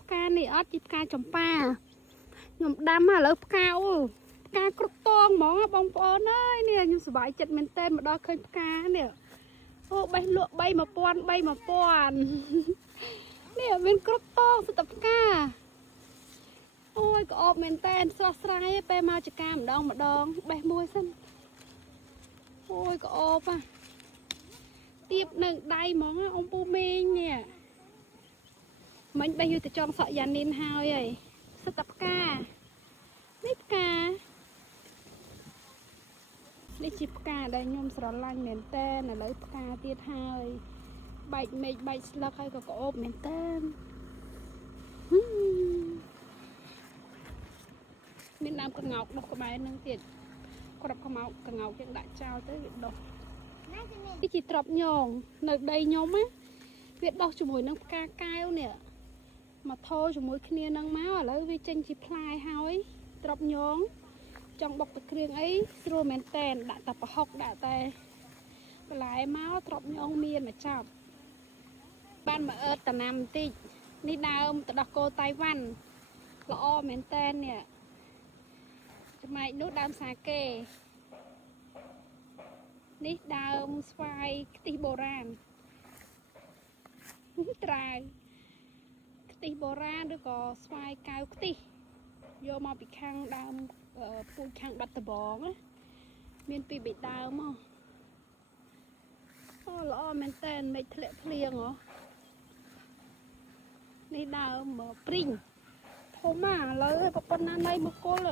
ផ្កានេះអត់ជាផ្កាចម្ប៉ាខ្ញុំដាំឥឡូវផ្កាអូផ្កាគ្រប់តងហ្មងបងប្អូនអើយនេះខ្ញុំសប្បាយចិត្តមែនតើមកដល់ឃើញផ្កានេះអូបេះលក់3 1000 នេះមានគ្រប់តងសុទ្ធតែផ្កាអូយក្អបមែនតើស្រស់ស្រាយពេលមកចកាម្ដងបេះមួយសិនអូយក្អបទៀបនៅដៃហ្មងអ៊ំពូមេងនេះមិញបេះយូរទៅចង់សក់យ៉ានីនហើយសុទ្ធតែផ្កានេះផ្កានេះជាផ្កាដែលខ្ញុំស្រឡាញ់មែនតើឥឡូវផ្កាទៀតហើយបែកមេឃបែកស្លឹកហើយក៏ក្អបមែនតើមានដើមកង្កោកដុះក្បែរនឹងទៀតក្របខ្មោចកង្កោកយើងដាក់ចោលទៅវាដុះនេះជាត្រប់ញងនៅដីខ្ញុំណាវាដុះជាមួយនឹងផ្កាកែវនេះមកថោជាមួយគ្នានឹងមកឥឡូវវាចេញជាផ្លែហើយត្រប់ញងចង់បុកទឹកគ្រឿងអីស្រួលមែនតែនដាក់តែប្រហុកដាក់តែបន្លែមកត្រប់ញងមានមកចប់បានមកអឺតតំណាំបន្តិចនេះដើមទឹកដោះគោតៃវ៉ាន់ល្អមែនតែននេះចំណែកនោះដើមសាកេនេះដើមស្វាយខ្ទិះបុរាណត្រាវខ្ទិះបុរាណឬក៏ស្វាយកៅខ្ទិះយកមកពីខាងដើមពូជខាងបាត់ដំបងណាមានពីរបីដើមហ៎អូល្អមែនតើមិនធ្លាក់ភ្លៀងហ៎នេះដើមព្រីងធំឥឡូវប្រពន្ធណានៃមកគល់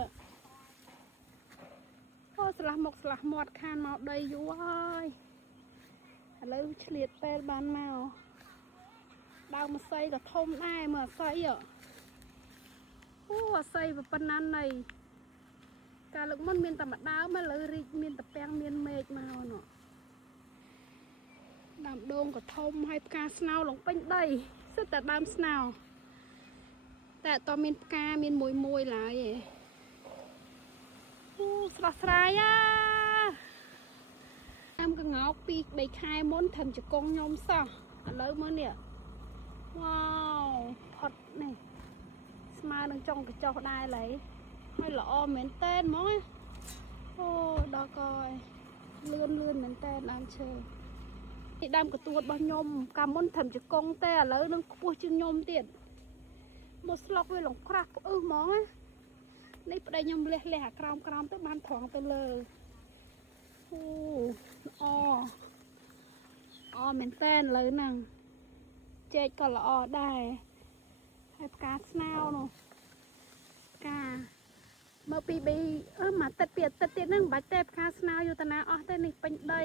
អូស្លាស់មុខស្លាស់មាត់ខានមកដីយូរហើយឥឡូវឆ្លៀតពេលបានមកដើមអាស័យក៏ធំដែរមើលអាស័យអូអាស័យប៉ុណ្ណានៃកាលលើកមុនមានតែម្ដើមឥឡូវរីកមានតាពាំងមានមេឃមកនោះដើមដូងក៏ធំហើយផ្កាស្នោលងពេញដីសិតតែដើមស្នោតែអត់មានផ្កាមានមួយឡើយឯងអូស្រស់ស្រាយដើមកង្កោក2 3ខែមុនធ្វើជង្គង់ខ្ញុំសោះឥឡូវមើលនេះវ៉ាវផុតនេះស្មើនឹងចុងកញ្ចុះដែរឡើយហើយល្អមែនតើហ្មងអូដល់កយលឿនមែនតើដើមឈើនេះដើមកទួតរបស់ខ្ញុំកាលមុនធ្វើជង្គង់តែឥឡូវនឹងខ្ពស់ជាងខ្ញុំទៀតមកស្លុកវាលងក្រាស់ផ្អឹសហ្មងនេះប្តីខ្ញុំលះអាក្រោមទៅបានត្រង់ទៅលើអូមែនតើឥឡូវហ្នឹងចេកក៏ល្អដែរហើយផ្កាស្នោនោះផ្កាមើលពីមកទឹកពីអាទិត្យទៀតហ្នឹងមិនបាច់ទេផ្កាស្នោយុតនាអស់ទេនេះពេញដី